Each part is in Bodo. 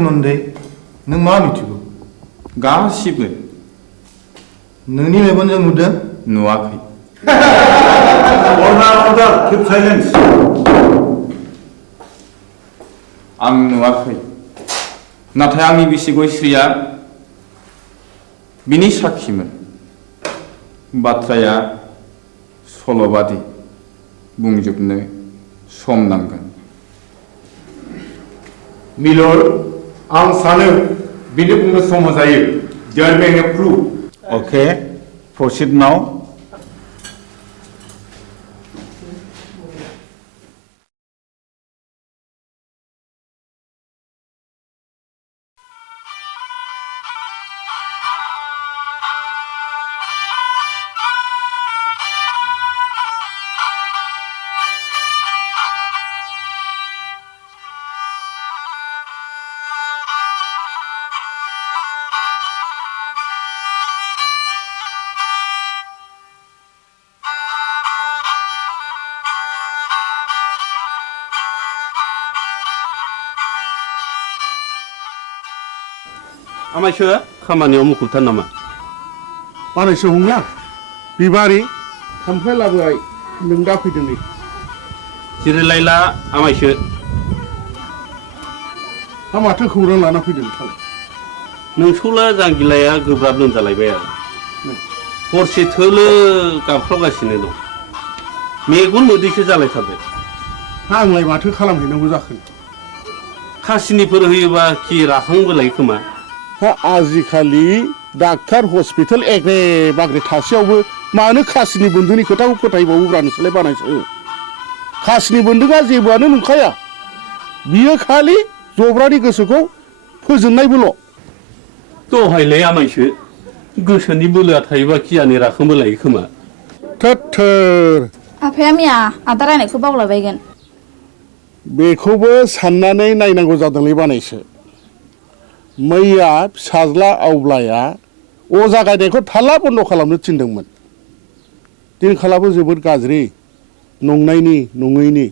सोमोन्दै नों मा मिथिगौ? गासिबो। नोंनि मेगनजों नुदों? नुवाखै। Order, keep silence. आं नुवाखै। नाथाय आंनि बिसि गयस्रिया बिनि साखिमोन। बाथ्राया सल'बादि बुंजोबनो सम नांगोन। Milord, आं सानो बिनि बुंनो सम होजायो. There may have proof. Okay, proceed now. आमायसो खामानियाव मुखुबथार नामा? बानायसो हंला बिबारि थाम्फै लाबोबाय नों दा फैदों नै जिरायलायला आमायसो दा माथो खौरां लाना फैदों नोंथाङा? नोंसौला जांगिलाया गोब्राब लोमजालायबाय आरो हरसे थोलो गाबख्रावगासिनो दं मेगन मोदैसो जालायथारबाय। आंलाय माथो खालामहैनांगौ जाखो? खासिनिफोर होयोबा खि राखांबोलाय खोमा। आजिखालि डाक्टार हस्पिटाल एग्रे बाग्रे थासेयावबो मानो खासिनि बन्धुनि खोथाखौ फोथायबावोब्रा नोंसोरलाय बानायसो? खासिनि बन्धुआ जेबोआनो नंखाया, बियो खालि जब्रानि गोसोखौ फोजोंनायबोल'। दहायलाय आमायसो गोसोनि बोलोआ थायोबा खियानो राखांबोलायो खोमा। थोर आफाया मैया आदा रायनायखौ बावलाबायगोन। बेखौबो साननानै नायनांगौ जादोंलै बानायसो। मैया फिसाज्ला आवब्लाया अजा गायनायखौ थाल्ला बन्द' खालामनो थिनदोंमोन। दिनखालाबो जोबोद गाज्रि, नंनायनि नङैनि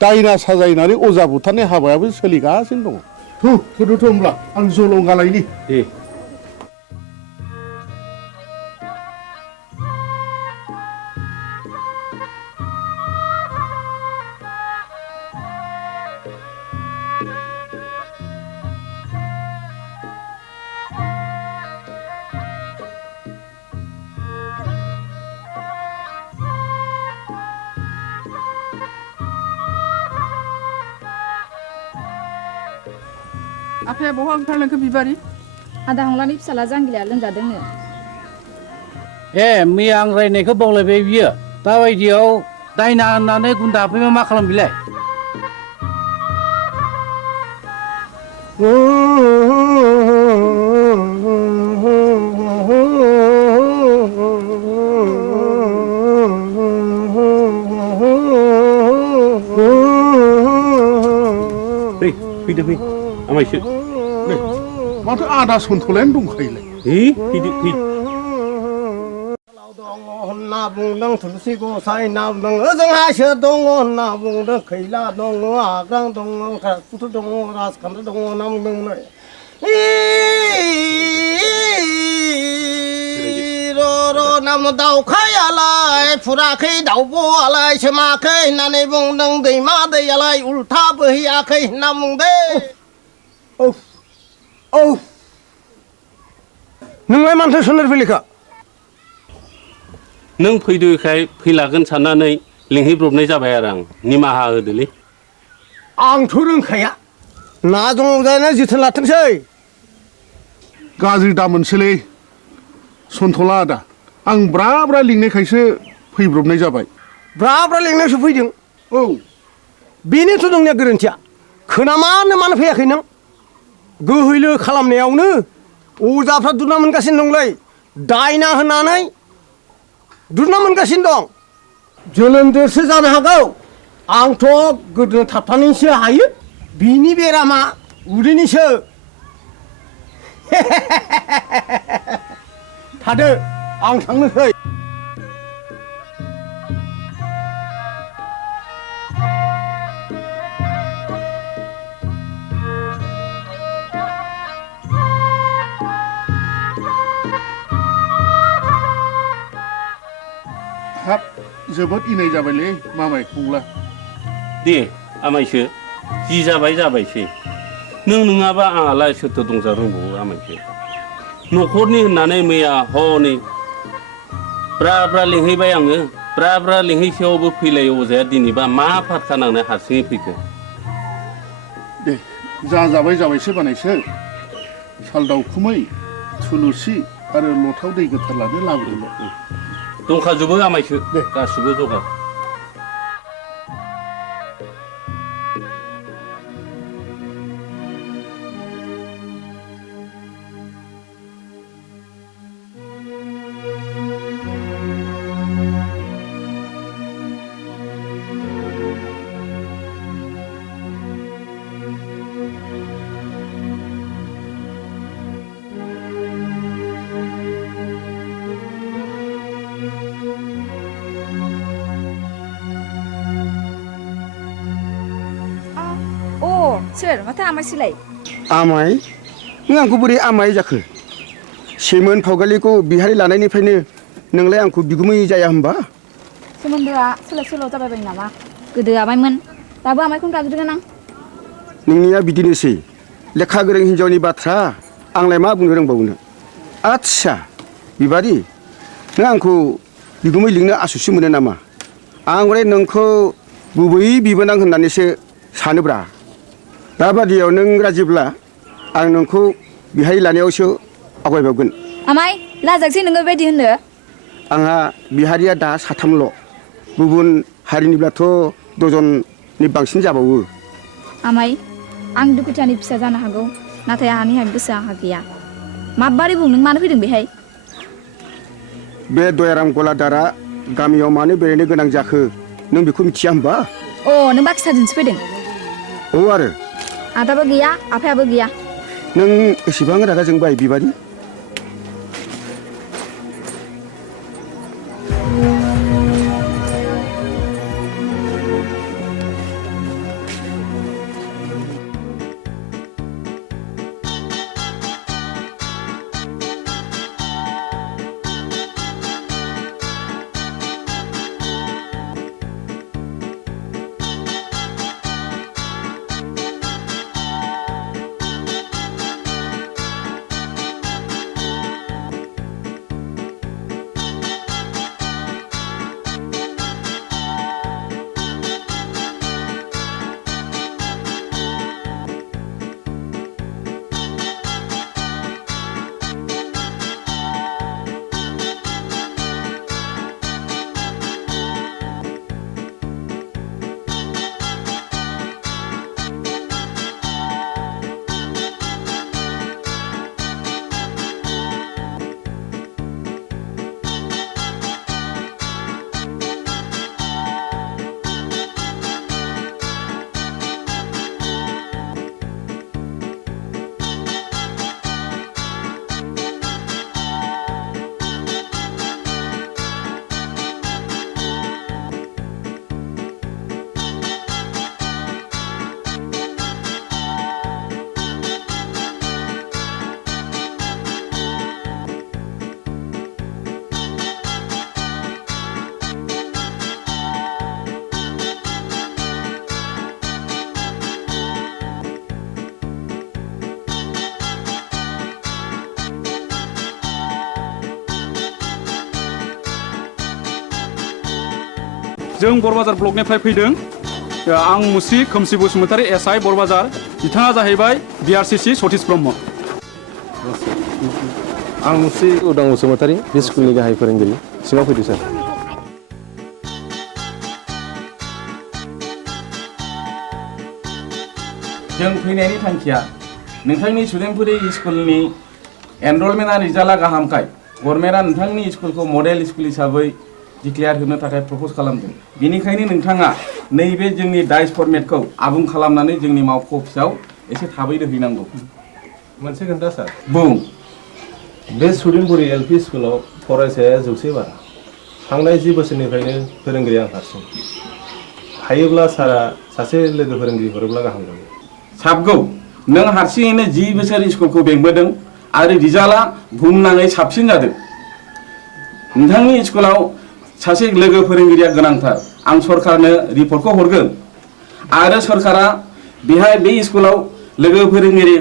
दायना साजायनानै अजा बुथारनाय हाबायाबो सोलिगासिनो दङ। थुदोथ' होमब्ला आं जलंगालायनि। दे आफाया बहा ओंखारलांखो बिबारि? आदा हंलानि फिसाला जांगिलाया लोमजादोंनो। ए मैया आं रायनायखौ बावलायबाय बियो। दाबायदियाव दायना होननानै गुन्दा हाबफैबा मा खालाम बिलाय? फैदो फै आमायसो माथो आदा सन्थलायानो दंखायोलाय। फैदो फै होनना बुंदों थुलसि गसाइ होनना बुंदों ओजोंहायसो दङ होनना बुंदों खैला दङ आग्रां दङ राजपुत्र दङ राजखान्थि दङ होनना बुंदोंमोन। नाम दाउखायालाय फुराखै दाउब'आलाय सोमाखै होननानै बुंदों दैमा दैयालाय उल्था बोहैयाखै होनना बुंदों। नोंलाय मानोथो सोनार फैलिखा? नों फैदोखाय फैलागोन साननानै लिंहैब्रबनाय जाबाय आरो आं निमाहा होदोलै। आंथ' रोंखाया ना दङ जानो जोथोन लाथोंसै। गाज्रि दा मोनसैलै सन्थला आदा, आं ब्रा ब्रा लिंनायखायसो फैब्रबनाय जाबाय। ब्रा ब्रा लिंनायसो फैदों? औ बेनोथ' नोंनिया गोरोन्थिया। खोनामानो मानो फैयाखै नों? गोहैलो खालामनायावनो अजाफ्रा दुना मोनगासिनो दंलै, दायना होननानै दुना मोनगासिनो दं। जोलोमजोंसो जानो हागौ, आंथ' गोदोना थाबथानानैसो हायो। बिनि बेरामा उदैनिसो। थादो आं थांनोसै। जोबोद इनाय जाबायलै मामाय हंला दे आमायसो जि जाबाय जाबायसै नों नङाबा आंहालाय सोरथो दंजा रोंबावो आमायसो न'खरनि होननानै मैया हनै ब्रा ब्रा लिंहैबाय आङो ब्रा ब्रा लिंहैसेयावबो फैलाय अजाया दिनैबा मा फाटका नांनाय हारसिङै फैखो दे जा जाबाय जाबायसो बानायसो साल दाउखुमै थुलुसि आरो लथाव दै गोथार लानो लाबोदोंमोन दंखाजोबो आमायसो गासिबो जगार सोर माथो आमायसोलाय आमाय नों आंखौ बोरै आमाय जाखो सेमोन फावगालिखौ बिहारि लानायनिफ्रायनो नोंलाय आंखौ बिगुमै जाया होनबा सोमोन्दोआ सोलाय सोल' जाबाय नामा गोदो आमायमोन दाबो आमायखौनो गाबज्रिगोन आं नोंनिया बिदिनोसै लेखा गोरों हिन्जावनि बाथ्रा आंलाय मा बुंनो रोंबावनो आच्छा बिबारि नों आंखौ बिगुमै लिंनो आसुसु मोनो नामा आं हले नोंखौ गुबै बिबोनां होननानैसो सानोब्रा दाबादियाव नों राजिब्ला आं नोंखौ बिहारि लानायावसो आवगायबावगोन आमाय लाजाकसै नोङो बेबायदि होननो आंहा बिहारिया दा साथामल' गुबुन हारिनिब्लाथ' दजननि बांसिन जाबावो आमाय आं दुखुथियानि फिसा जानो हागौ नाथाय आंहानि गोसोआ आंहा गैया माबारै बुं नों मानो फैदों बेहाय बे दयाराम गलादारा गामियाव मानो बेरायनो गोनां जाखो नों बेखौ मिथिया होमबा अ नों बाखि सादिनसो फैदों औ आरो आदाबो गैया आफायाबो गैया नों एसेबां रागा जोंबाय बिबारि जों बरबाजार ब्लकनिफ्राय फैदों आं मुस्रि खोमसि बसुमतारी एसआइ बरबाजार बिथाङा जाहैबाय बिआरसिसि सतीश ब्रह्म आं मुस्रि उदां बसुमतारी बे स्कुलनि गाहाय फोरोंगिरि सिङाव फैदो सार जों फैनायनि थांखिया नोंथांनि स्टुडेन्टफोरनि स्कुलनि एनरलमेन्टआ रिजाल्टआ गाहामखाय गभर्नमेन्टआ नोंथांनि स्कुलखौ मडेल स्कुल हिसाबै डिक्लेयार होनो थाखाय प्रप'ज खालामदों बेनिखायनो नोंथाङा नैबे जोंनि डाइस फर्मेटखौ आबुं खालामनानै जोंनि मावख' अफिसाव एसे थाबै दोहैनांगौ मोनसे खोन्था सार बुं बे स्टुडेन्टफोरनि एलपि स्कुलाव फरायसाया 100 बारा थांनाय 10 बोसोरनिफ्रायनो फोरोंगिरि आं हारसिं हायोब्ला सारा सासे लोगो फोरोंगिरि हरोब्ला गाहाम जागौ साबगौ नों हारसिङैनो 10 बोसोर स्कुलखौ बेंबोदों आरो रिजाल्टआ बुहुमनाङै साबसिन जादों नोंथांनि स्कुलाव सासे लोगो फोरोंगिरिया गोनांथार आं सरकारनो रिपर्टखौ हरगोन आरो सरकारा बेहाय बे स्कुलाव लोगो फोरोंगिरि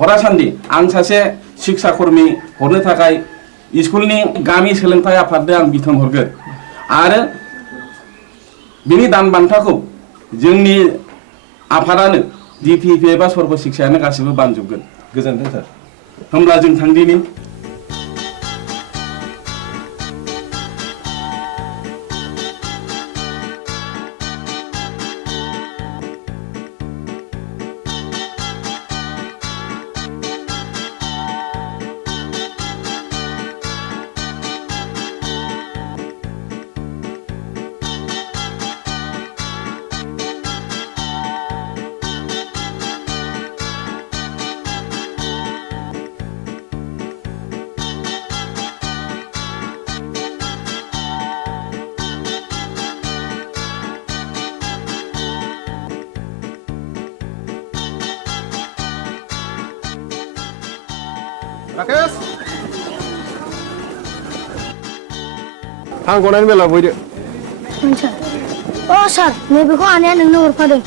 हरासान्दि आं सासे शिक्षा कर्मी हरनो थाखाय स्कुलनि गामि सोलोंथाय आफादनो आं बिथोन हरगोन आरो बिनि दान बान्थाखौ जोंनि आफादानो DPP एबा सर्ब शिक्षायानो गासिबो बानजोबगोन। गोजोन्थों सार। होमब्ला जों थांदिनि। राकेश आं गनायनि बेला बयदो सार सार नैबेखौ आनैया नोंनो हरफादों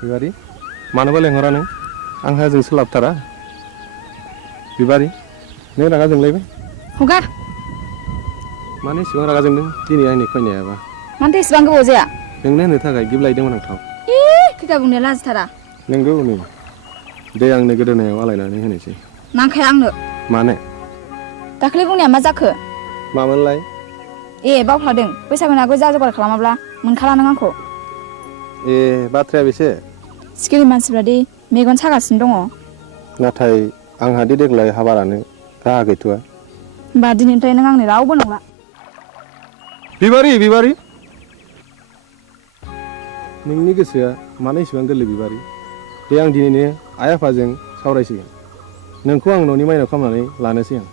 बिबारी मानोबा लेंहरा नों आंहा जों सोलाबथारा बिबारी नों रागा जोंलायबाय हगार माने एसेबां रागा जोंदों दिनै आंनि फैनायाबा मानोथो एसेबां गोबाव जाया नोंनो होनो थाखाय गिफ्ट लायदोंमोन आं थाव खैथा बुंनो लाजिथारा नोंगौ नै दे आंनो गोदोनायाव आलायनानै होनोसै नांखाया आंनो मानो दाखालि बुंनाया मा जाखो मामोनलाय ए बावफ्लादों बैसागुनि आगोल जा जगार खालामाब्ला मोनखाला नों आंखौ ए बाथ्राया बेसे सिखिरि मानसिफ्रा दि मेगन सागासिनो दङ नाथाय आंहा दि देग्लाय हाबारानो राहा गैथ'आ होमबा दिनैनिफ्राय नों आंनि रावबो नंला बिबारी बिबारी नोंनि गोसोआ मानो इसेबां गोरलै बिबारी दे आं दिनैनो आइ आफाजों सावरायसिगोन नोंखौ आं न'नि माइनाव खालामनानै लानोसै आं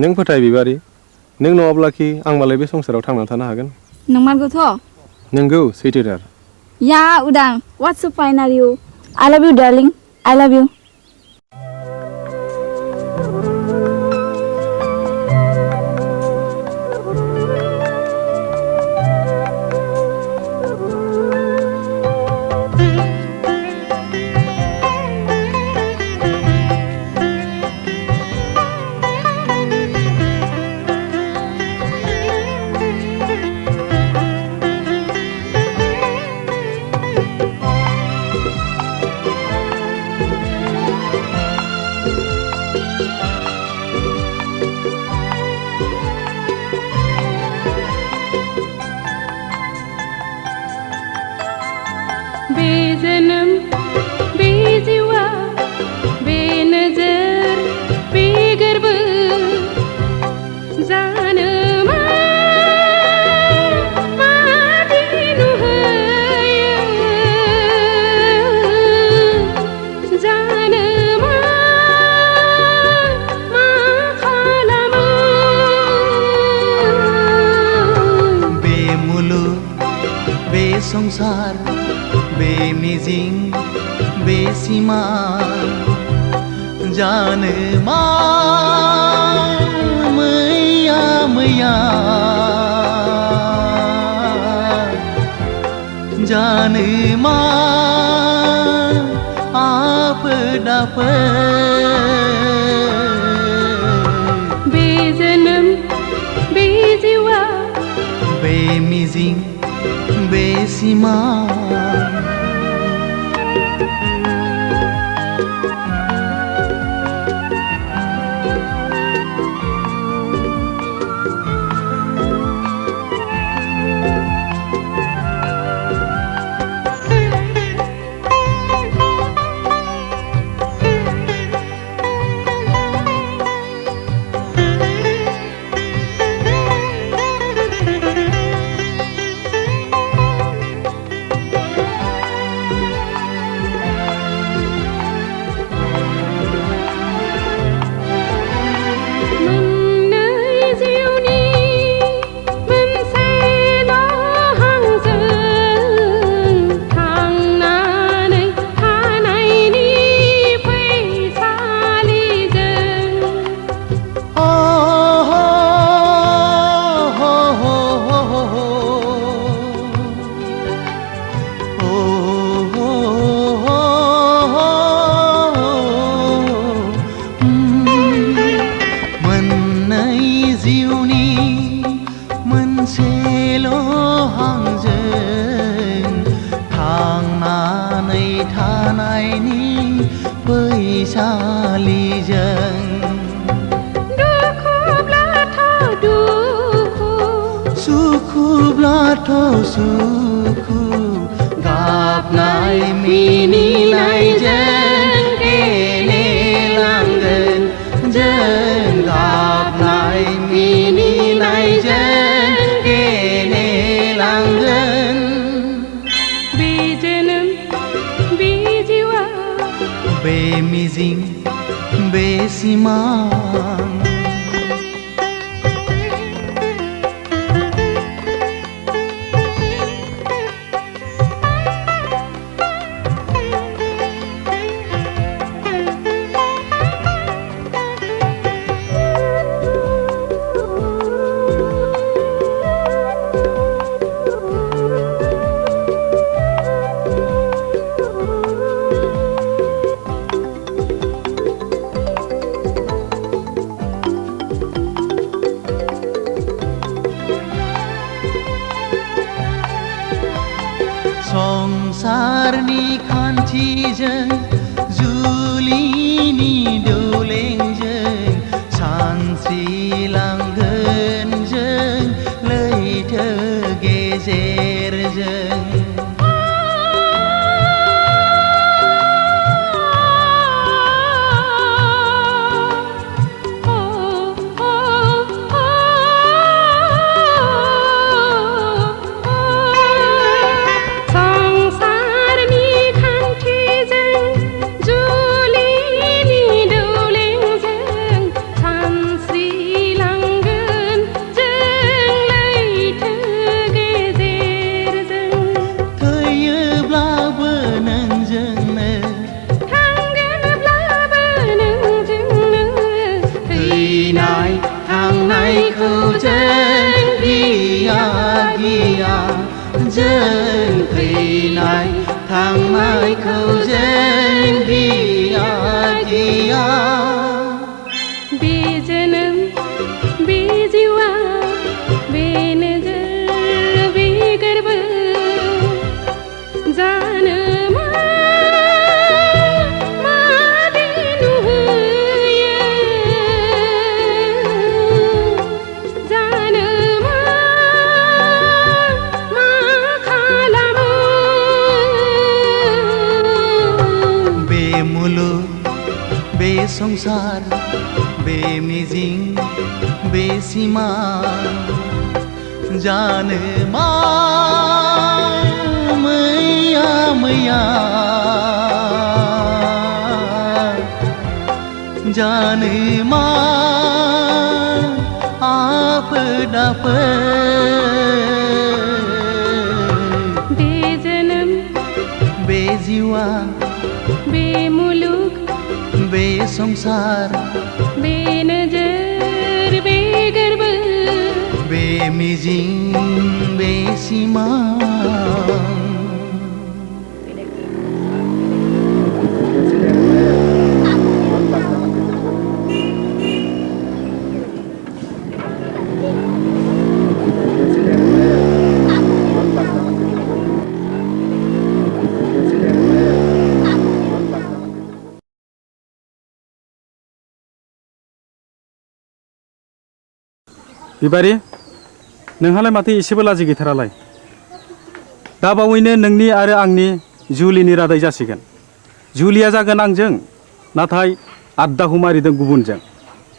नों फोथाय बिबारी नों नङाब्लाखि आं मालाय बे संसाराव थांनानै थानो हागोन नंमारगौथ' नोंगौ सैथोथार या उदां what's so fine are you I love you darling I love you संसार बेमिजिं बेसीमा जानो मा मैया मैया जानो मा आफोद आफोद बेजोनोम बे जिउआ बेमिजिं बेसीमा सुखु गाबनाय मिनिनायजों गेलेलांगोन जों गाबनाय मिनिनायजों गेलेलांगोन बे जोनोम बे जिउआ बे मिजिं बे सिमां संसारनि खान्थिजों जुलिनि दौलेंजों सानस्रिलांगोन जों लैथो गेजेरजों संसार बे मिजिं बे सिमां जानो मा मैया मैया जानो मा आफोद आफोद बे जोनोम बे जिवा बे मुलुग बे संसार बे नोजोर बे गोरबो बे मिजिं बे सिमां बिबारि नोंहालाय माथो एसेबो लाजि गैथारालाय दा बावैनो नोंनि आरो आंनि जुलिनि रादाय जासिगोन जुलिया जागोन आंजों नाथाय आद्दाखौ मारिदों गुबुनजों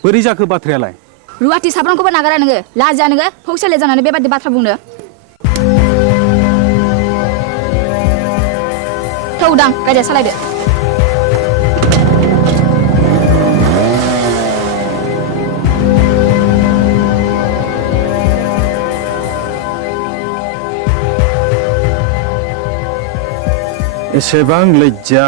बोरै जाखो बाथ्रायालाय रुवाथि साब्रांखौबो नागारा नोङो लाजिया नोङो फौसाले जानानै बेबादि बाथ्रा बुंनो थौ दां गारिया सालायदो एसेबां लज्जा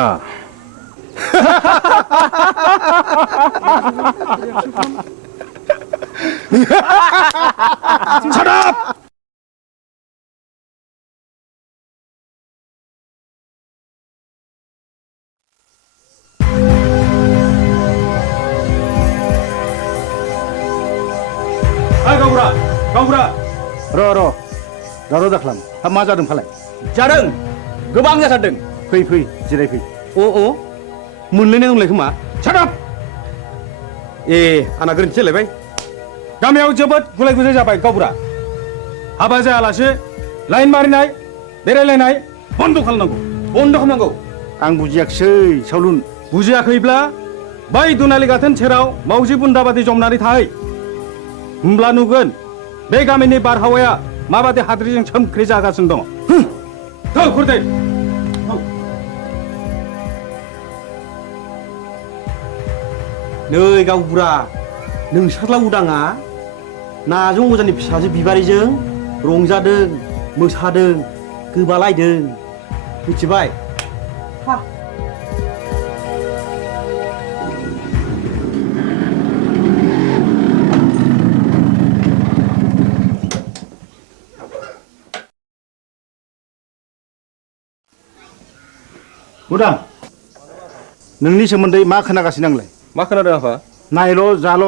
Shut up! Hai Gaura, Gaura. र' दावराव दाखालाम हा मा जादों फालाय जादों गोबां जाथारदों फै जिरायफै अ मोनलायनाय दंलाय खोमा सादाब ए आंना गोरोन्थि जालायबाय गामियाव जोबोद गुलाय गुजाय जाबाय गावबुरा हाबा जायालासे लाइन मारिनाय बेरायलायनाय बन्द खालामनांगौ आं बुजियाखिसै सावलुन बुजियाखैब्ला बै दुनालि गाथोन सेराव मावजि बुन्दाबादि जमनानै थाहै होमब्ला नुगोन बे गामिनि बारहावाया माबादि हाद्रिजों सोमख्रि जागासिनो दङ थौ खुरदै नै गावबुरा नोंसोरला उदाङा नाजों अजानि फिसाजो बिबारिजों रंजादों मोसादों गोबालायदों मिथिबाय उदां नोंनि सोमोन्दै मा खोनागासिनो आंलाय मा खोनादों आफा नायल' जाल'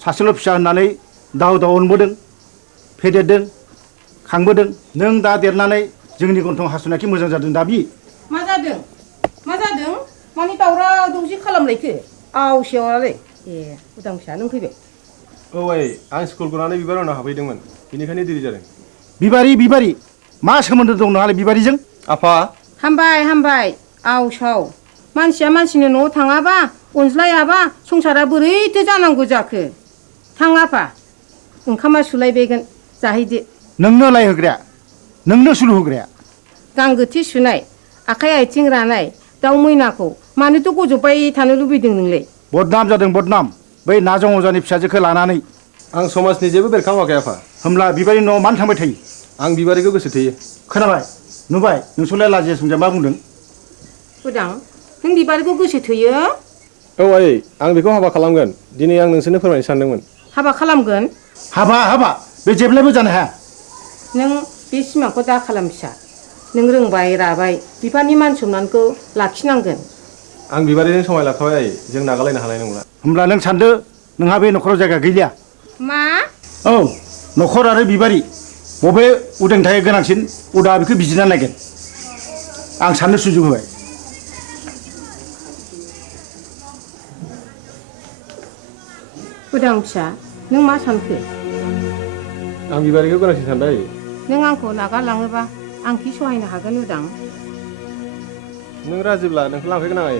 सासेल' फिसा होननानै दाव अनबोदों फेदेरदों खांबोदों नों दा देरनानै जोंनि गन्थं हासुनायखि मोजां जादों दाबि मा जादों मानि दावराव दावसि खालामलायखो आवसेयावलाय ए उदां फिसा नों फैबाय औ आइ आं स्कुल गनानै बिबार उनाव हाबहैदोंमोन बेनिखायनो देरि जादों बिबारि मा सोमोन्दो दं नोंहालाय बिबारिजों आफा हामबाय आवसाव मानसिया मानसिनि न'आव थाङाबा अनज्लायाबा संसारा बोरैथो जानांगौ जाखो थां आफा ओंखामा सुलायबायगोन जाहैदो नोंनो लायहोग्राया नोंनो सुलु होग्राया गांगोथि सुनाय आखाइ आथिं रानाय दाउ मैनाखौ मानोथो गजबबाय थानो लुबैदों नोंलाय बदनाम जादों बदनाम बै नाजों अजानि फिसाजोखौ लानानै आं समाजनि जेबो बेरखांवाखै आफा होमब्ला बिबारि न'आव मानो थांबाय थायो आं बिबारिखौ गोसो थोयो खोनाबाय नुबाय नोंसोरलाय लाजिया सोंजा मा बुंदों उदां नों बिबारिखौ गोसो थोयो औ आइ आं बेखौ हाबा खालामगोन दिनै आं नोंसोरनो फोरमायनो सानदोंमोन हाबा खालामगोन हाबा बे जेब्लायबो जानो हाया नों बे सिमांखौ दा खालाम फिसा नों रोंबाय राबाय बिफानि मान सनमानखौ लाखिनांगोन आं बिबारिजों समाय लाखाबाय आइ जों नागारलायनो हानाय नंला होमब्ला नों सानदो नोंहा बे न'खराव जायगा गैलिया मा औ न'खर आरो बिबारि बबे उदांनि थाखाय गोनांसिन उदा बेखौ बिजिरना नायगोन आं साननो सुजुग होबाय उदां फिसा नों मा सानखो आं बिबारिखौ गोनांसिन सानबाय नों आंखौ नागारलाङोबा आं कि सहायनो हागोन उदां नों राजिब्ला नोंखौ लांफैगोन आं आइ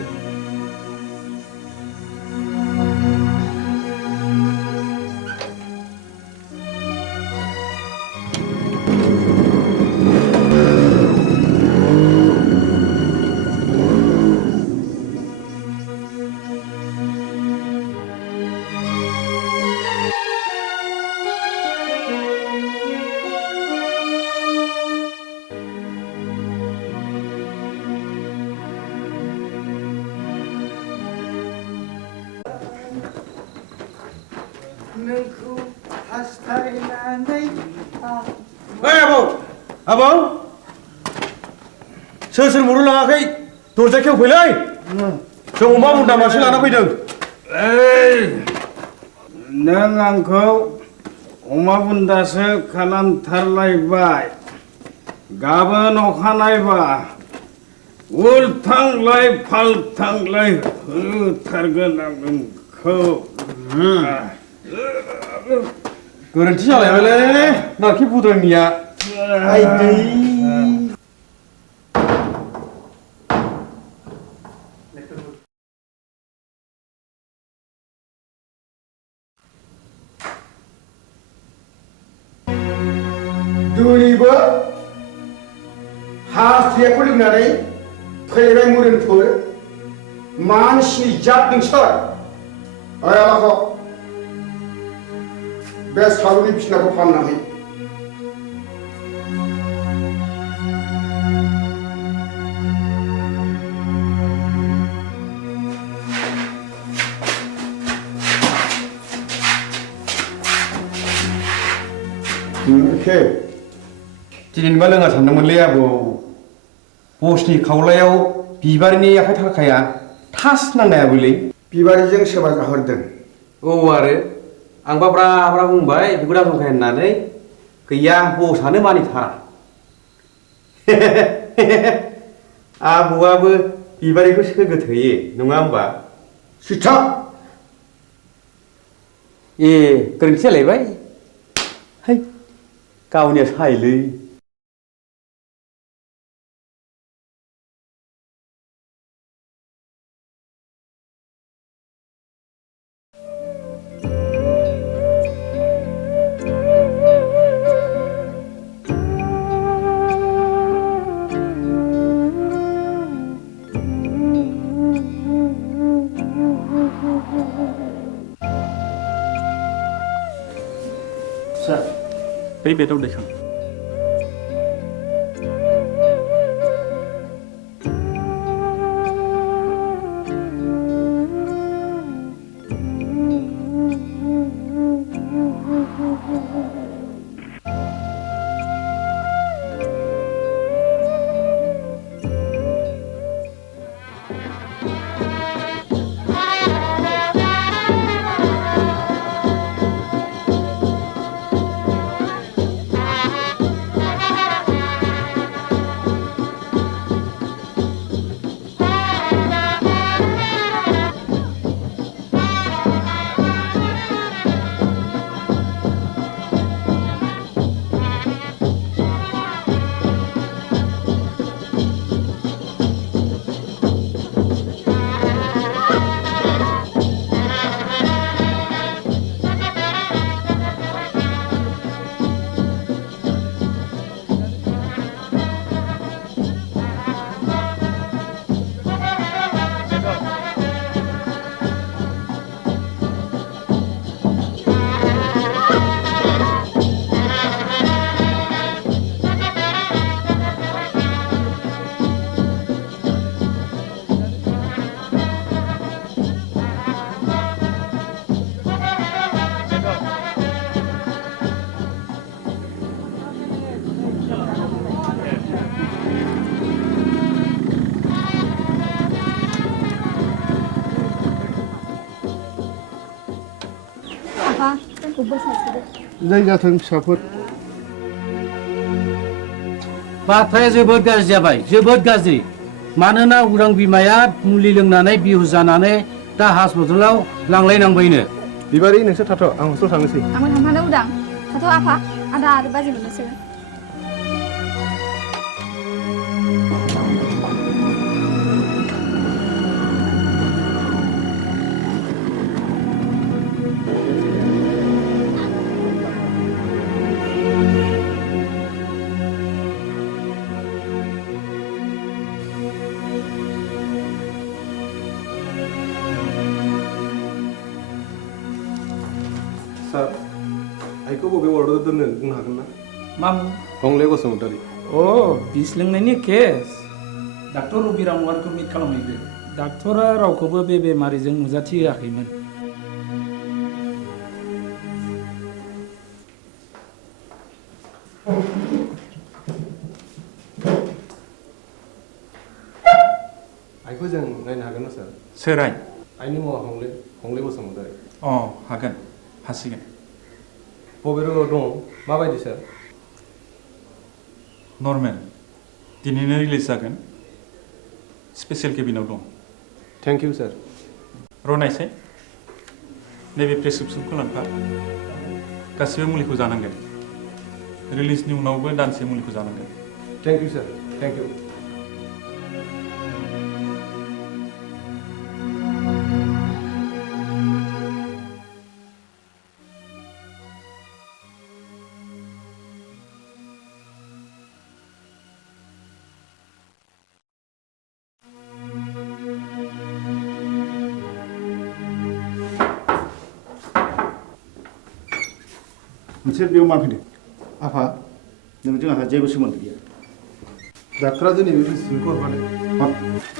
आबौ सोर मुरु लाङाखै दरजा खेवफैलै जों अमा बुन्दा मासे लाना फैदों नों आंखौ अमा बुन्दासो खालामथारलायबाय गाबोन अखानायबा उल्थांलाय फाल्थांलाय होथारगोन आं नोंखौ गोरोन्थि जालायबायलै नारखि बुद्रायनिया आइदै दिनैबो हास्रियाखौ लोंनानै फैबाय मुरिनफोर मानसिनि जात नोंसोर आलाखौ बे सालुनि बिसिनाखौ फाहामनानै दिनैबा लोङा सानदोंमोनलै आबौ बसनि खावलायाव बिबारिनि आखाइ थाखाया थास नांनायाबोलै बिबारिजों सोरबा जाहरदों औ आरो आंबा ब्रा ब्रा बुंबाय बेखौ दा दंखाय होननानै गैया बसआनो मानिथारा आबौआबो बिबारिखौ सोगोथोयो नङा होमबा सिथा ए गोरोन्थि जालायबाय है गावनिया सायलै बै बेदाव दैखां जाय जाथों फिसाफोर बाथ्राया जोबोद गाज्रि जाबाय जोबोद गाज्रि मानोना उरां बिमाया मुलि लोंनानै बिहु जानानै दा हस्पिटालाव लांलायनांबायनो बिबारि नोंसोर थाथ' आं हस्टेलाव थांनोसै आंबो थांफानो उदां थाथ' आफा आदा आरो बाजै मोननोसै सार आइखौ बबे वार्डआव दोननो बुंनो हागोन ना मा मुं हंले बसुमतारी अ बिस लोंनायनि केस डाक्टर रबिराम वारखौ मिट खालामहैदो डाक्टरा रावखौबो बे बेमारिजों नुजाथि होआखैमोन आइखौ जों नायनो हागोन ना सार? सोराय? आइनि मुङा हंले बसुमतारी। हागोन, हासिगोन। बबे रोगाव दं? माबायदि सार? नर्मेल। दिनैनो रिलिज जागोन। स्पेशल केबिनाव दं। थेंक इउ सार। रनायसाय, नैबे प्रेसक्रिप्सनखौ लांफा। गासिबो मुलिखौ जानांगोन। रिलिजनि उनावबो दानसे मुलिखौ जानांगोन। Thank you sir, thank you. नोंसोर बेयाव मा फैदों? आफा, नोंजों आंहा जेबो सोमोन्दो गैया। डाक्टरा दिनै बे प्रेसक्रिप्सनखौ हरफादों।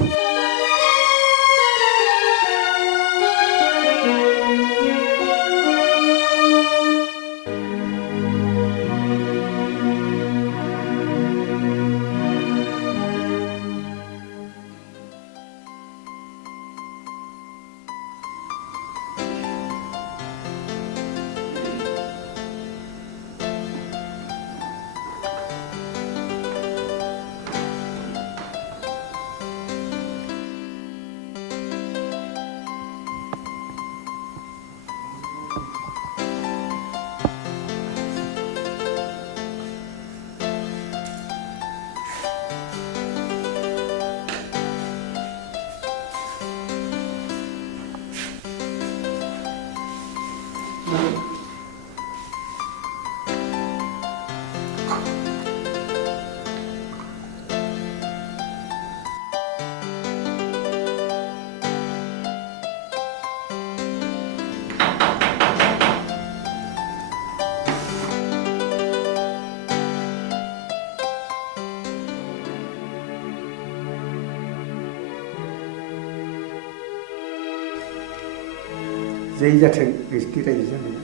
जै जाथों नोंसिनि रायजो जानाया।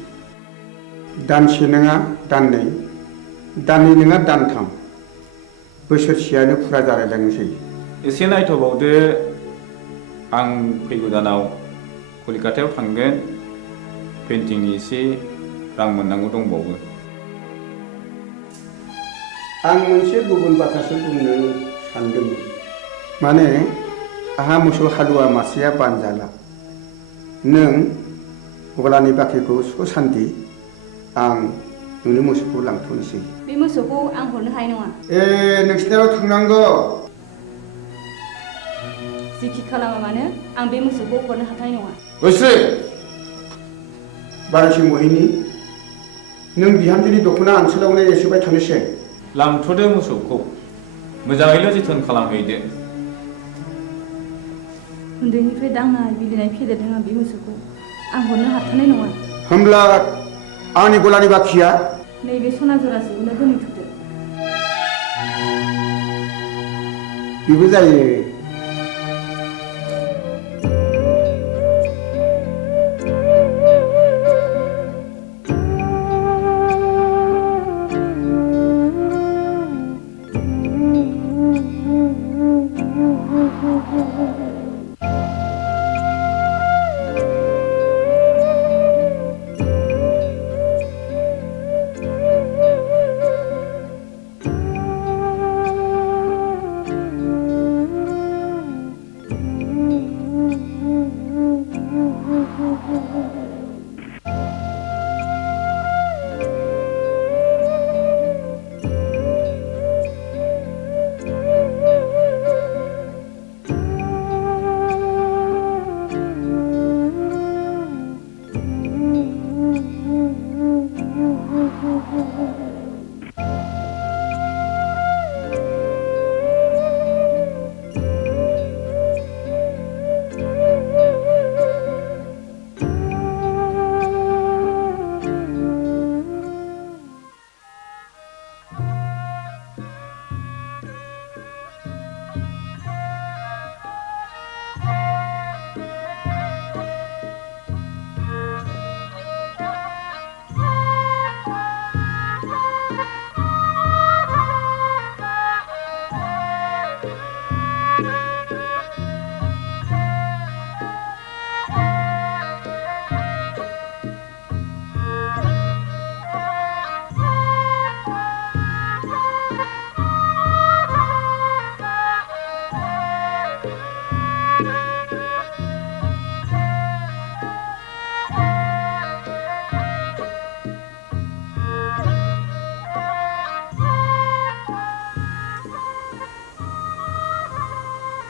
दानसे नङा दाननै, दाननै नङा दानथाम, बोसोरसेयानो फुरा जालायलांनोसै। एसे नायथ'बावदो, आं फैगौ दानाव कलिकातायाव थांगोन। पेन्टिंनि एसे रां मोननांगौ दंबावो। आं मोनसे गुबुन बाथ्रासो बुंनो सानदों। माने आहा मोसौ हालुवा मासेया बानजाला। नों गलानि बाख्रिखौ सुख सान्ति, आं नोंनि मोसौखौ लांथ'नोसै। बे मोसौखौ आं हरनो हानाय नङा। नोंसिनाव थांनांगौ। जिखि खालामा मानो आं बे मोसौखौ हरनो हाथाय नङा। बोस्रि बारैसो मोहैनि, नों बिहामजोनि दख'ना ओनसोलावनो एसेबाय थानोसै। लांथ'दो मोसौखौ, मोजाङैल' जोथोन खालामहैदो। उन्दैनिफ्राय दांनाय बिलिनाय फेदेरदों आं बे मोसौखौ, आं हरनो हाथारनाय नङा। होमब्ला आंनि गलानि बाखिया? नैबे सना जरासेखौनो दोनथ'दो। बेबो जायो।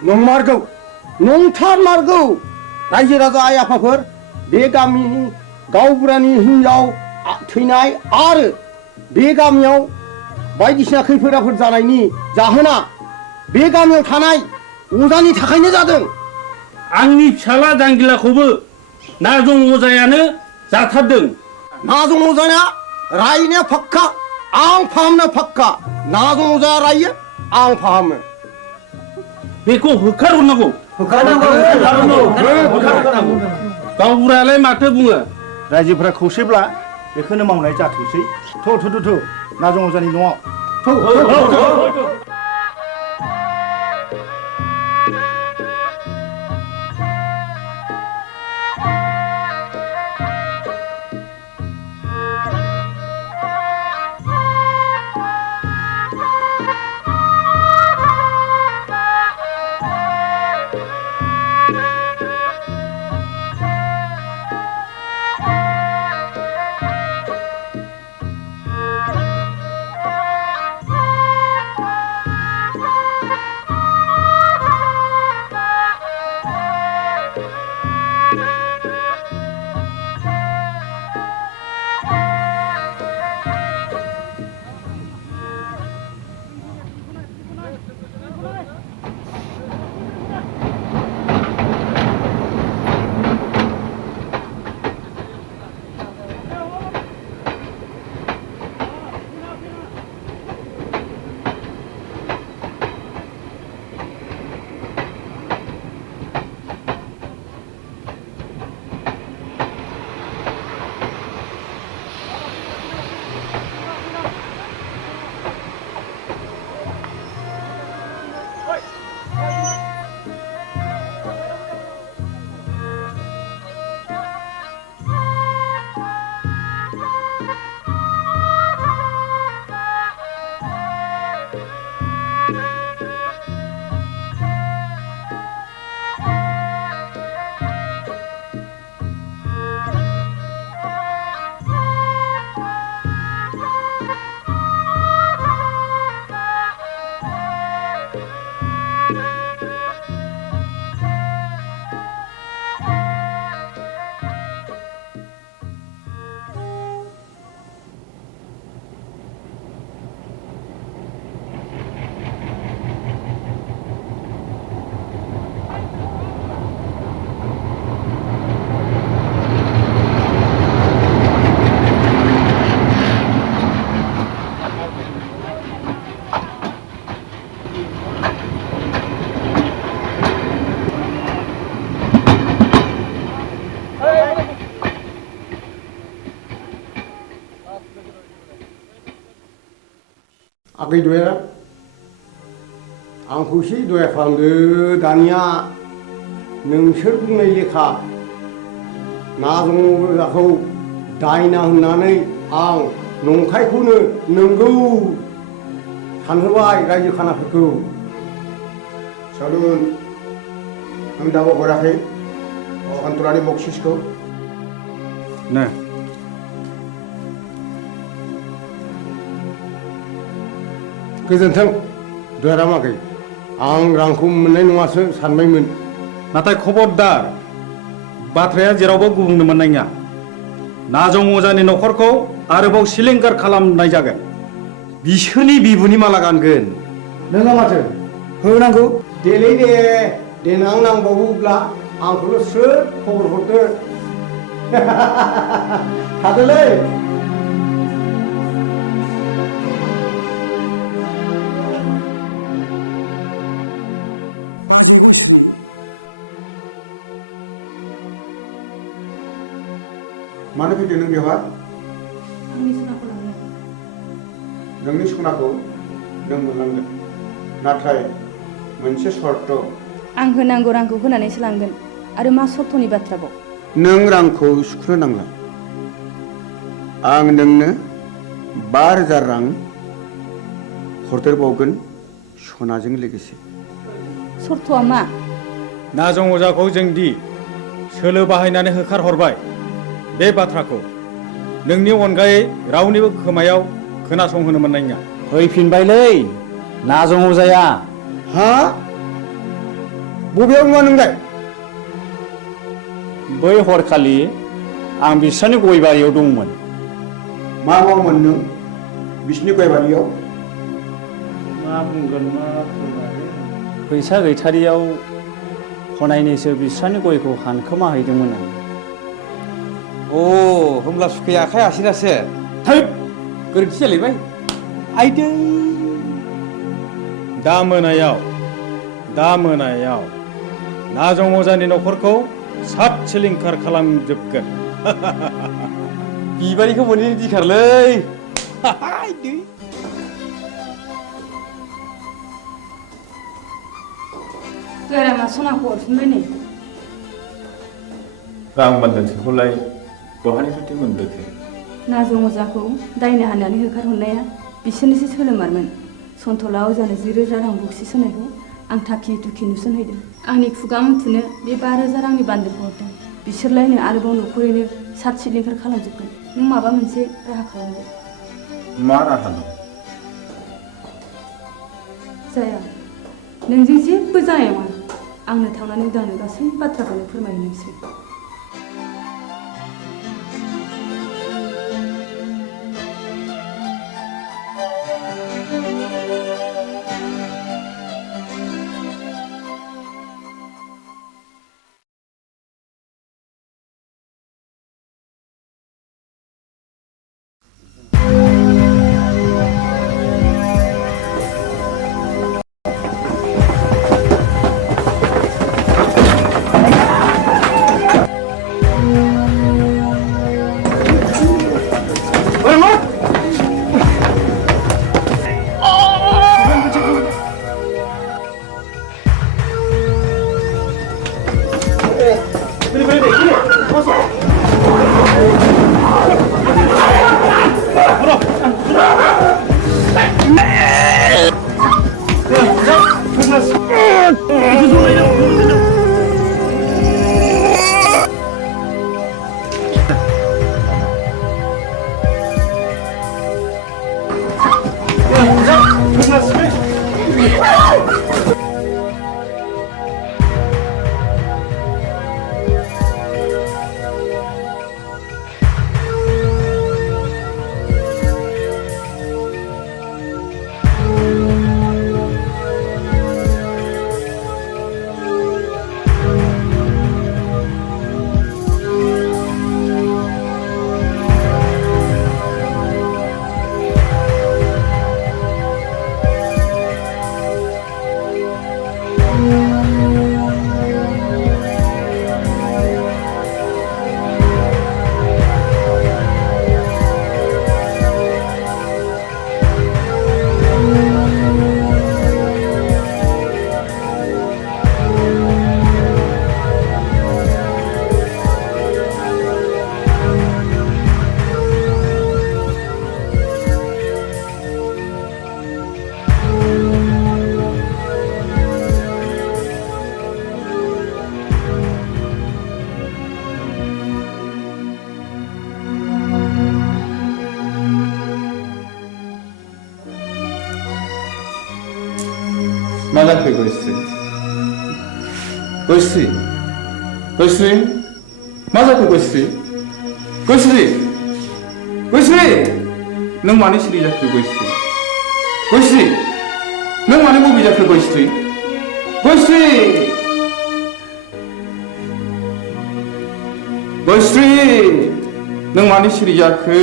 नंमारगौ नंथारमारगौ रायजो राजा आइ आफाफोर बे गामिनि गावबुरानि हिनजाव थैनाय आरो बे गामियाव बायदिसिना खैफोद आफोद जानायनि जाहोना बे गामियाव थानाय अजानि थाखायनो जादों। आंनि फिसाला जांगिलाखौबो नाजं अजायानो जाथारदों। नाजं अजाया रायनाया फाक्का आं फाहामनो फाक्का नाजं अजाया रायो आं फाहामो। बेखौ होखारहरनांगौ। गावबुरायालाय माथो बुङो? रायजोफोरा खौसेब्ला बेखौनो मावनाय जाथोंसै। थु नाजं अजानि न'आव आगै दया आंखौ एसे दया खालामदो दानिया नोंसोर बुंनाय लेखा नाजं अजाखौ दायना होननानै आं नंखायखौनो नंगौ सानहोबाय रायजो खानाफोरखौ। सालुन आं दाबो हराखै अखान्तरानि बक्सिसखौ नो गोजोन्थों दयाराम आगै आं रांखौ मोननाय नङासो सानबायमोन। नाथाय खबरदार बाथ्राया जेरावबो गुबुंनो मोननाय नङा। नाजं अजानि न'खरखौ आरोबाव सिलिंखार खालामनाय जागोन। बिसोरनि बिबुनि माला गानगोन। नोंहा माथो होनांगौ देलै दे देनां नांबावोब्ला आंखौल' सोर खबर हरदो थादोलै। मानो फैदों नों बेवहाय? आंनि सनाखौ लांनो। नोंनि सनाखौ नों मोनलांगोन नाथाय मोनसे सर्त। आं होनांगौ रांखौ होनानैसो लांगोन आरो मा सर्तनि बाथ्राबाव? नों रांखौ सुख'नो नांला। आं नोंनो 5000 रां हरदेरबावगोन सनाजों लोगोसे। सर्तआ मा? नाजं अजाखौ जों दि सोलो बाहायनानै होखारहरबाय बे बाथ्राखौ नोंनि अनगायै रावनिबो खोमायाव खोनासंहोनो मोननाय नङा। फैफिनबायलै नाजं अजाया। हा बबेयाव नुवा नोंलाय बै हरखालि आं बिस्रानि गय बारियाव दंमोन मा मावोमोन नों बिसिनि गय बारियाव मा बुंगोन मा फैसा गैथारियाव हनायनिसो बिस्रानि गयखौ हानखोमा हैदोंमोन आं अ होमब्ला सुखैया आखाइ आसिनासो थै गोरोन्थि जालायबाय आइदै दा मोनायाव नाजं अजानि न'खरखौ सात सिलिंखार खालामजोबगोन बिबारिखौ मोनैनि दिखारलै गोरामा सनाखौ हरफिनबाय नै रां बान्दानसेखौलाय बहानिफ्रायथो मोनबोखो नाजं अजाखौ दायना हाननानै होखारहरनाया बिसोरनिसो सोलोमारमोन सन्थला अजानो 10,000 रां बक्सिस होनायखौ आं थाखि दुखि नुसनहैदों आंनि खुगा मुथुनो बे 5,000 रांनि बान्दोखौ हरदों बिसोरलायनो आरोबाव न'खरैनो सात सिलिंखार खालामजोबगोन नों माबा मोनसे राहा खालामदो मा राहा दं जाया नोंजों जेबो जानाय नङा आंनो थांनानै उदांनो गासै बाथ्राखौनो फोरमायनोसै मा जाखो गयस्रि मा जाखो गयस्रि नों मानो सिरि जाखो गयस्रि नों मानो बबे जाखो गयस्रि नों मानो सिरि जाखो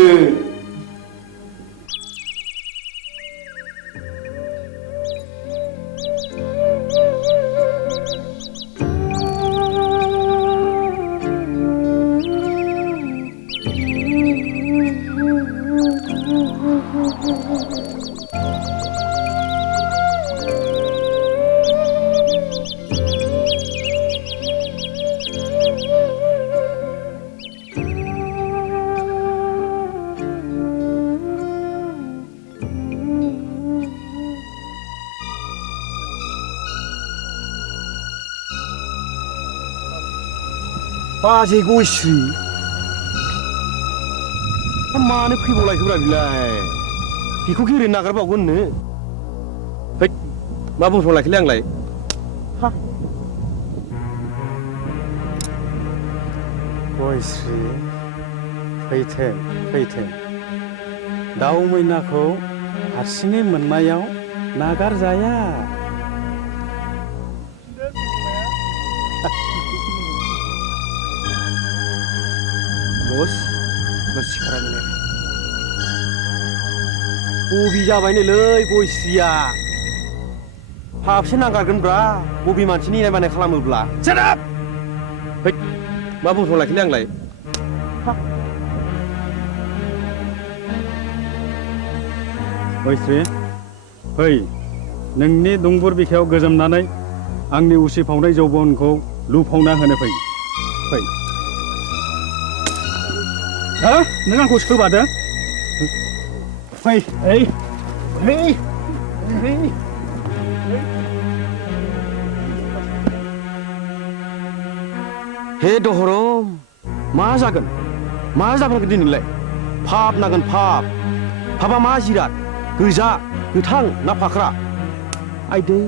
बाजै गयस्रि मानो फैबावलायखोब्रा बिलाय बेखौ गेरेनो नागारबावगोननो मा बुंफ्रांलायखोलै आंलाय गयश्री फैथों फैथों दाउ मैनाखौ हारसिङै मोननायाव नागारजाया। बस सिखारा मिलायबाय बबि जाबायनोलै गयश्रीया फाबसे नागारगोनब्रा बबि मानसिनि इनाय मानाय खालामोब्ला। सेराप मा बुंथ'लाखैलै आंलाय। गयश्री फै नोंनि दुंबुर बिखायाव गोजोमनानै आंनि उसिफावनाय जौबनखौ लुफावना होनो फै। हो नों आंखौ सोबादो फै ओइ हे दहरम मा जागोन मा जागोन दिनैलाय फाब नागोन फाब फाबा मा जिराद गोजा गोथां ना फाख्रा आइदै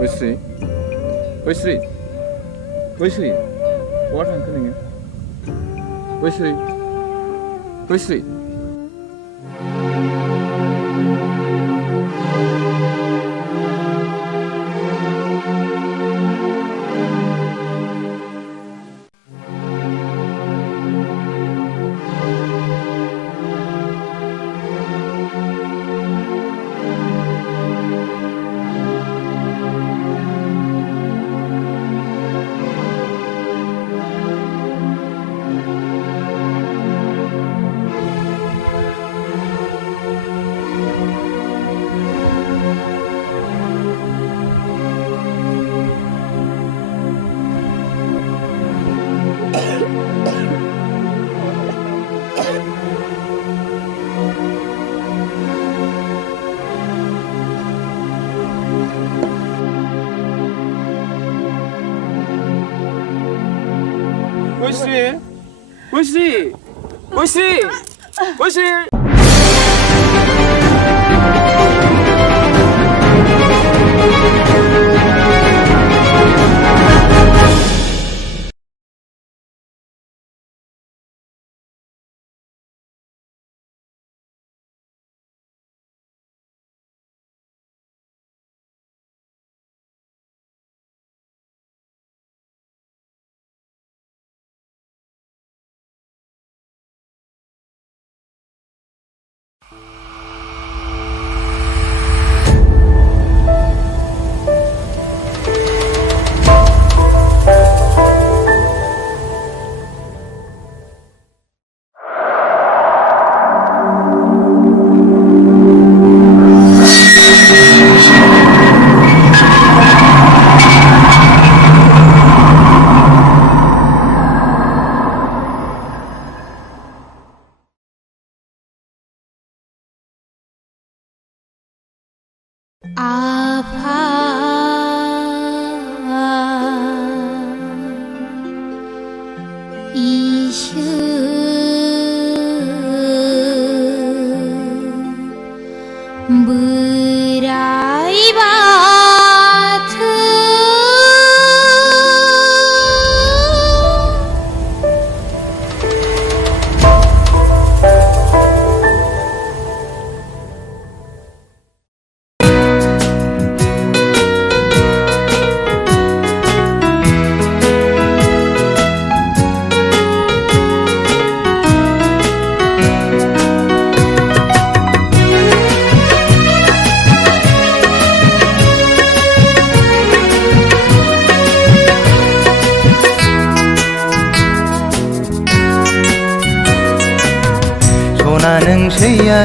गयश्री गयश्री गयश्री बहा थांखो नोङो गयश्री गयश्री गयश्री गयश्री गयश्री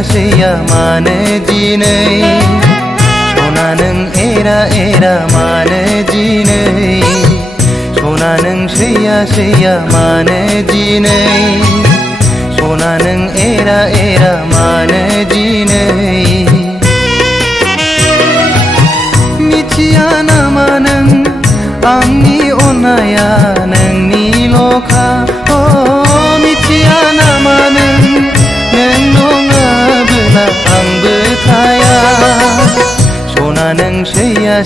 सैया मानो दिनै सना नों एरा एरा मानो दिनै सना नों सैया मानो दिनै सना नों एरा एरा मानो दिनै मिथिया नामा नों आंनि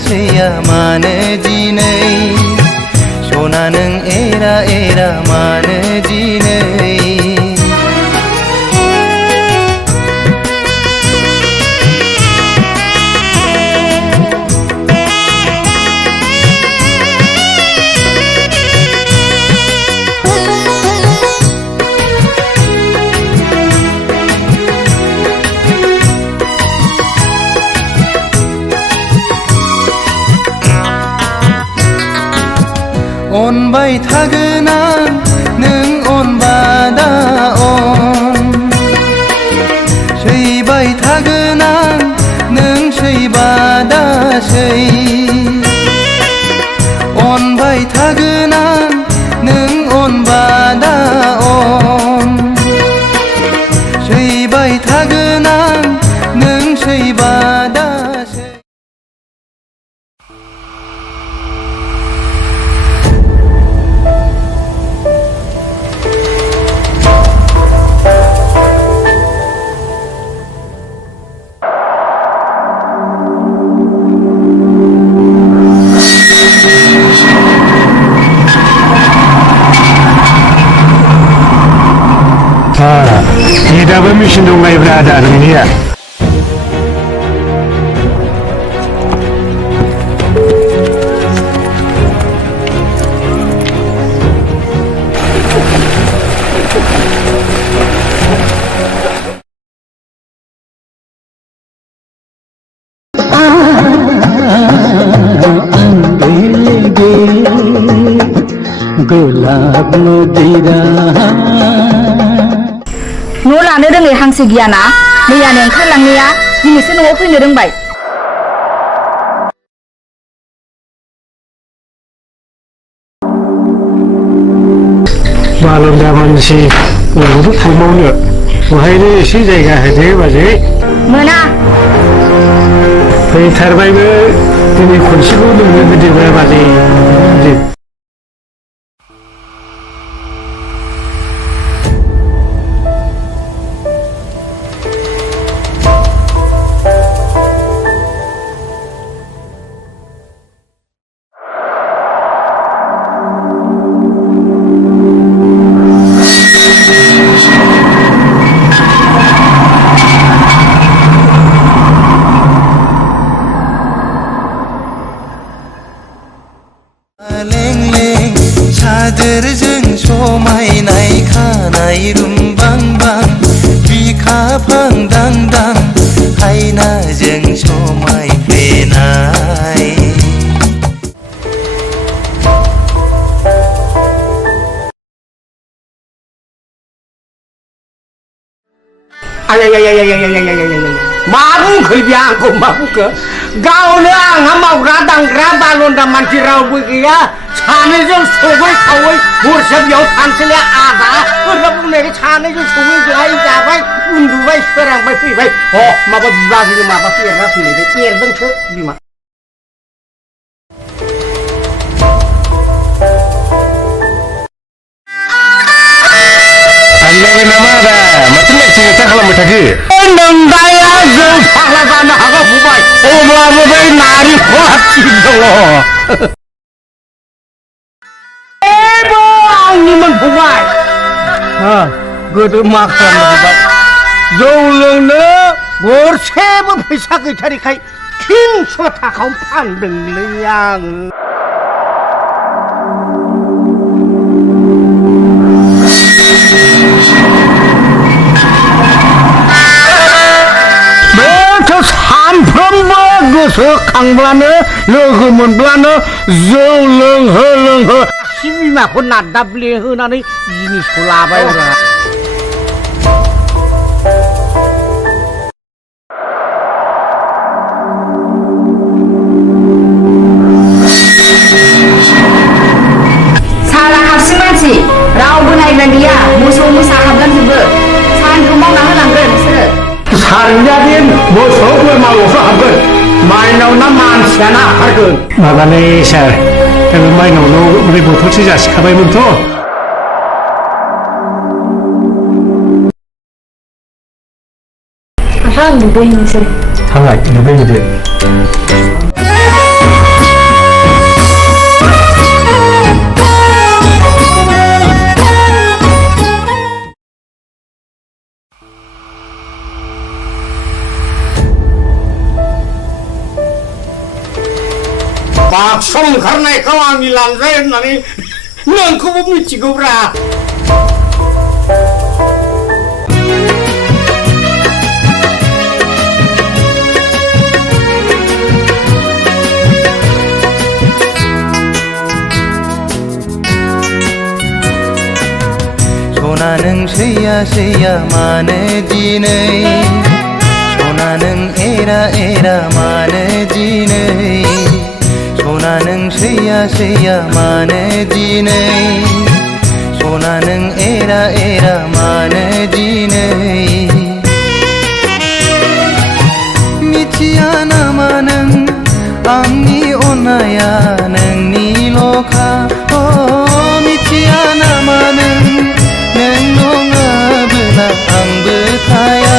सैया मानो दिनै सना नों एरा एरा मानो दिनै अनबाय थागोन आं नों अनबादा अन सैबाय थागोन आं नों सैबादा सै अनबाय थागोन आं नों अनबादा अन सैबाय थागोन आं नों सैबादा सै दाबो मेचिन दंलायब्रा आदा नोंनिया गुलाब मोदिरा न' लानो रोङै हांसो गियाना मैयानो ओंखारलांनाया दिनैसो न'आव फैनो रोंबाय बालन्दा मानसि ओरैनो थांबावनो बहायनो एसे जायगा होदो बाजै मोना फैथारबायबो दिनै खनसेखौ नोंनो होदोब्रा बाजै सादोरजों समायनाय खानाय रुमबांबां बिखाफां दांदां आयनाजों समायफ्लेनाय मा बुंखो बे आंखौ मा बुंखो गावनो आंहा मावग्रा दांग्रा बालन्दा मानसि रावबो गैया सानैजों सबै खावै हरसे बेयाव थानोसैलाय आदा ओरैनो बुंनायखाय सानैजों सबै जाय जाबाय उन्दुबाय सोरांबाय फैबाय ह माबा बिबाजैनि माबा एरना फैलायबाय एरदोंसो बिमा नोंदाया जों फाग्ला जानो हागौ फंबाय अब्लाबो बै नारिखला थिग दङ आंनिमोन फंबाय गोदो मा खालामनो जौ लोंनो गरसेबो फैसा गैथारिखाय 300 थाखायाव फानदोंलै आङो सानफ्रोमबो गोसोखांब्लानो लोगो मोनब्लानो जौ लोंहो लोंहो आसि बिमाखौ नादाब्ले होनानै जिनिसखौ लाबाय सारा हारसिं मानसि रावबो नायग्रा गैया मोसौ मोसा हाबलांजोबो सानखौ मावना होनांगोन नोंसोरो सानजादिन मोसौ बोरमाल'सो हाबगोन माइनाव ना मानसियानो हाबथारगोन माबालै सार जोङो माइनावनाव ओरै बथलसे जासिखाबायमोनथ' आं दुगैहैनोसै थांलाय दुगैहैदो बाक्साव ओंखारनायखौ आंनि लांजाय होननानै नोंखौबो मिथिगौब्रा सना नों सैया सैया मानो दिनै सना नों एरा एरा मानो दिनै सना नों सैया सैया मानो दिनै सना नों एरा एरा मानो दिनै मिथिया नामा नों आंनि अननाया नोंनिल'खा मिथिया नामा नों नङाबोला आंबो थाया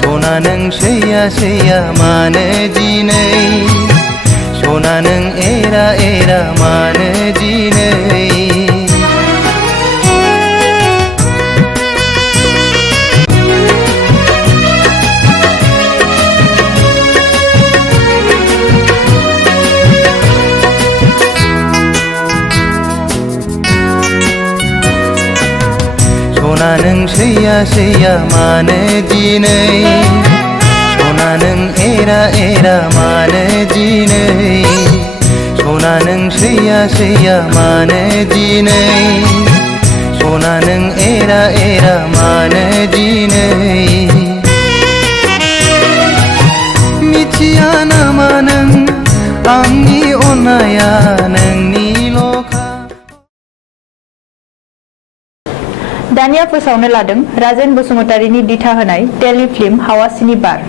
सना नों सैया सैया मानो दिनै सना नों एरा एरा मानो दिनै सना नों सैया सैया मानो दिनै सना नों एरा एरा मानो दिनै सना नों सैया सैया मानो दिनै सना नों एरा एरा मानो दिनै मिथिया नामा नों आंनि अननाया नोंनिल'खा दानिया फोसावनो लादों राजेन बसुमतारीनि दिथा होनाय टेलिफिल्म हावासिनि बार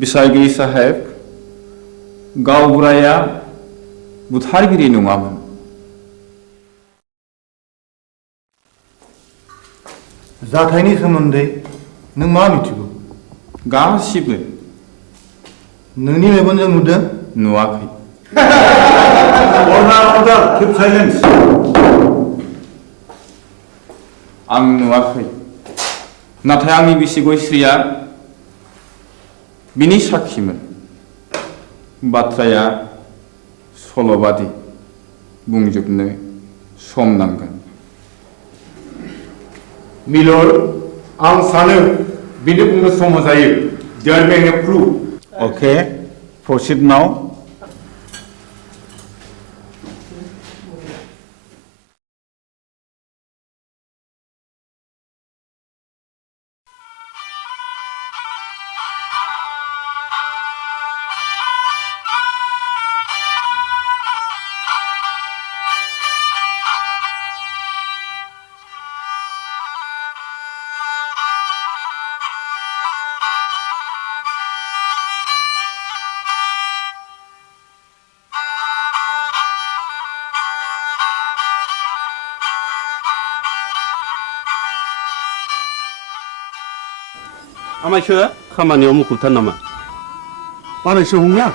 बिसायगिरि साहेब गावबुराया बुथारगिरि नङामोन जाथायनि सोमोन्दै नों मा मिथिगौ गासिबो नोंनि मेगनजों नुदों नुवाखै अर्डार किप साइलेन्स आं नुवाखै नाथाय आंनि बिसि गयस्रिया बिनि साखिमोन बाथ्राया सल'बादि बुंजोबनो सम नांगोन मिलर आं सानो बिनो बुंनो सम जायो there may be proof okay proceed now आमायसो खामानियाव मुखुबथार नामा मानैसो हंला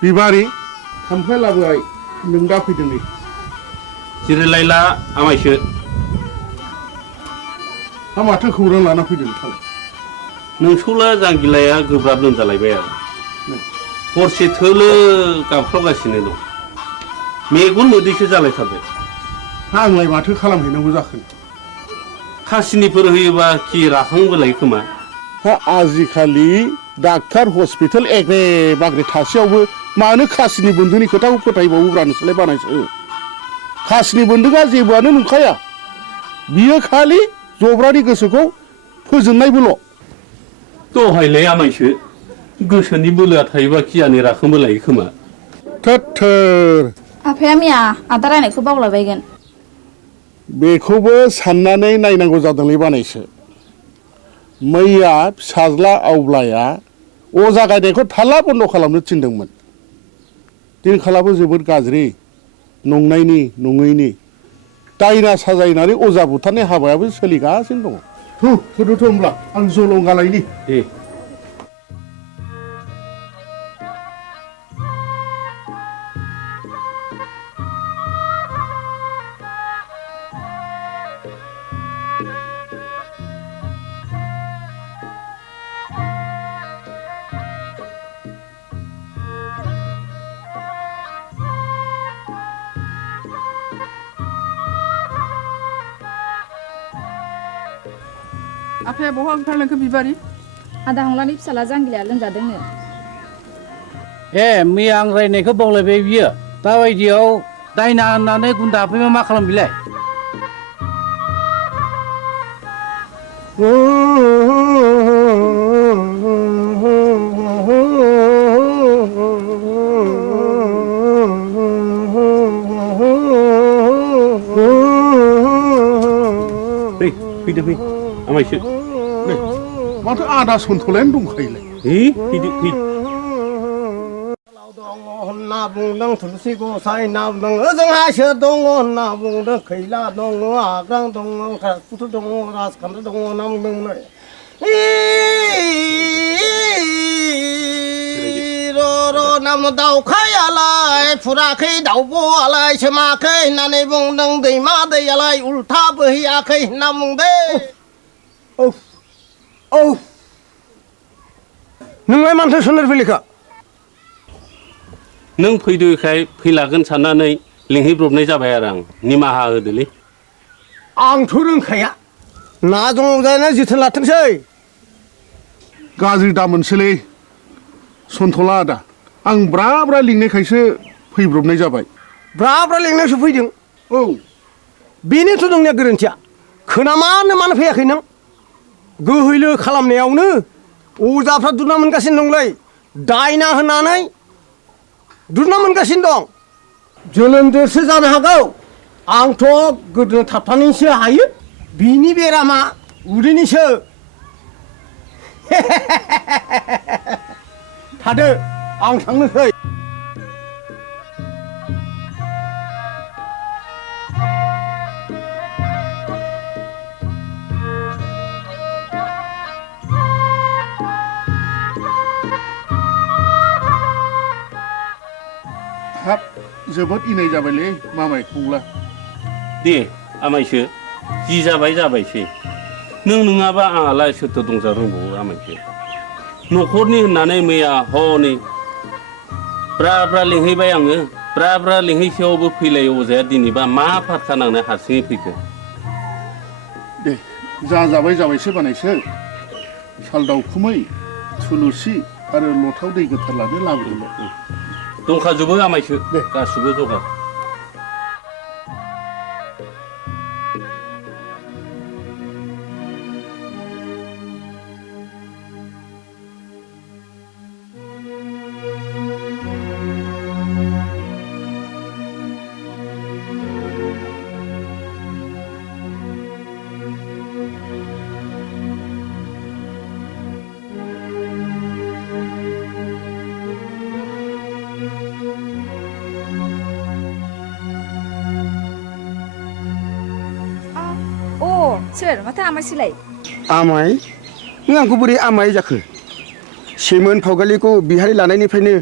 बिबारि खामफ्लाय लाबोबाय नों दा फैदों नै जिरायलायला आमायसो हा माथो खौरां लाना फैदों नोंथां नोंसौला जांगिलाया गोब्राब लोमजालायबाय आरो हरसे थोलो गाबख्रावगासिनो दं मेगन मोदैसो जालायथारबाय आंलाय माथो खालामहैनांगौ जाखो खासिनिफोर होयोबा खि राखांबोलाय खोमा हा आजिखालि डाक्टार हस्पिटाल एग्रे बाग्रे थासेयावबो मानो खासिनि बन्दुनि खोथाखौ फोथायबावोब्रा नोंसोरलाय बानायसो खासिनि बन्दुआ जेबोआनो नंखाया बियो खालि जब्रानि गोसोखौ फोजोननायबोल' दहायलाय आमायसो गोसोनि बोलोआ थायोबा खियानो राखांबोलायो खोमा थोर आफाया मिया आदा रायनायखौ बावलाबायगोन बेखौबो साननानै नायनांगौ जादोंलै बानायसो मैया फिसाज्ला आवब्लाया अजा गायनायखौ थाला बन्द खालामनो थिनदोंमोन दिनखालाबो जोबोद गाज्रि नंनायनि नङैनि दायना साजायनानै अजा बुथारनाय हाबायाबो सोलिगासिनो दङ थुदुथ' होमब्ला आं जलंगा लायनि आफाया बहा ओंखारलांखो बिबारि आदा हंलानि फिसाला जांगिलाया लोमजादोंनो ए मैया आं रायनायखौ बावलायबाय बियो दाबायदियाव दायना होननानै गुन्दा हाबफैबा मा खालाम बिलाय फैदो फै आमायसो माथो आदा सन्थलायानो दंखायोलाय फैदो फै होनना बुंदों थुलसि गसाइ ना बुंदों ओजोंहायसो दङ होनना बुंदों खैला दङ आग्रां दङ राजपुत दङ राजखान्थि दङ होनना बुंदों नाम दाउखायालाय फुराखै दाउब'आलाय सोमाखै होननानै बुंदों दैमा दैयालाय उल्था बोहैयाखै होनना बुंदों नोंलाय मानोथो सोनार फैलिखा नों फैदोखाय फैलागोन साननानै लिंहैब्रबनाय जाबाय आरो आं निमाहा होदोलै आंथ' रोंखाया ना दंजायना जोथोन लाथोंसै गाज्रि दा मोनसैलै सन्थला आदा आं ब्रा ब्रा लिंनायखायसो फैब्रबनाय जाबाय ब्रा ब्रा लिंनायसो फैदों औ बेनोथ' नोंनिया गोरोन्थिया खोनामानो मानो फैयाखै नों गोहैलो खालामनायावनो अजाफ्रा दुना मोनगासिनो दंलै दायना होननानै दुना मोनगासिनो दं जोनोमदेरसो जानो हागौ आंथ' गोदो थाबथानानैसो हायो बिनि बेरामा उदैनिसो थादो आं थांनोसै हाब जोबोद इनाय जाबायलै मामाय खौला दे आमायसो जि जाबाय जाबायसै नों नङाबा आंहालाय सोरथो दंजा रोंबावो आमायसो न'खरनि होननानै मैया हनै ब्रा ब्रा लिंहैबाय आङो ब्रा ब्रा लिंहैसेयावबो फैलाय अजाया दिनैबा मा फारखा नांनाय हारसिङै फैखो दे जा जाबाय जाबायसो बानायसो साल दाउखुमै थुलुसि आरो लथाव दै गोथार लानो लाबोदोंमोन दंखाजोबो आमायसो गासिबो जगार सोर माथो आमायसैलाय आमाय नों आंखौ बोरै आमाय जाखो सेमोन फावगालिखौ बिहारि लानायनिफ्रायनो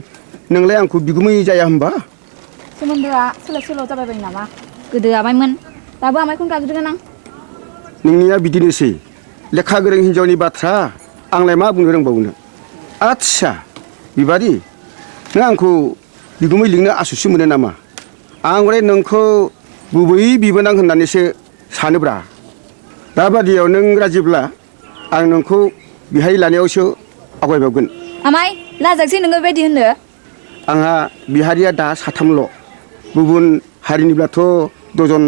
नोंलाय आंखौ बिगुमै जाया होमबा सोमोन्दोआ सोलाय सोल' जाबायबाय नामा गोदो आमायमोन दाबो आमायखौनो गाबज्रिगोन आं नोंनिया बिदिनोसै लेखा गोरों हिन्जावनि बाथ्रा आंलाय मा बुंनो रोंबावनो आच्छा बिबारि नों आंखौ बिगुमै लिंनो आसुसि मोनो नामा आं हले नोंखौ गुबै बिबोनां होननानैसो सानोब्रा दाबादियाव नों राजिब्ला आं नोंखौ बिहाय लानायावसो आवगायबावगोन आमाय लाजाकसै नोङो बेबायदि होननो आंहा बिहारिया दा साथामल' गुबुन हारिनिब्लाथ' दजन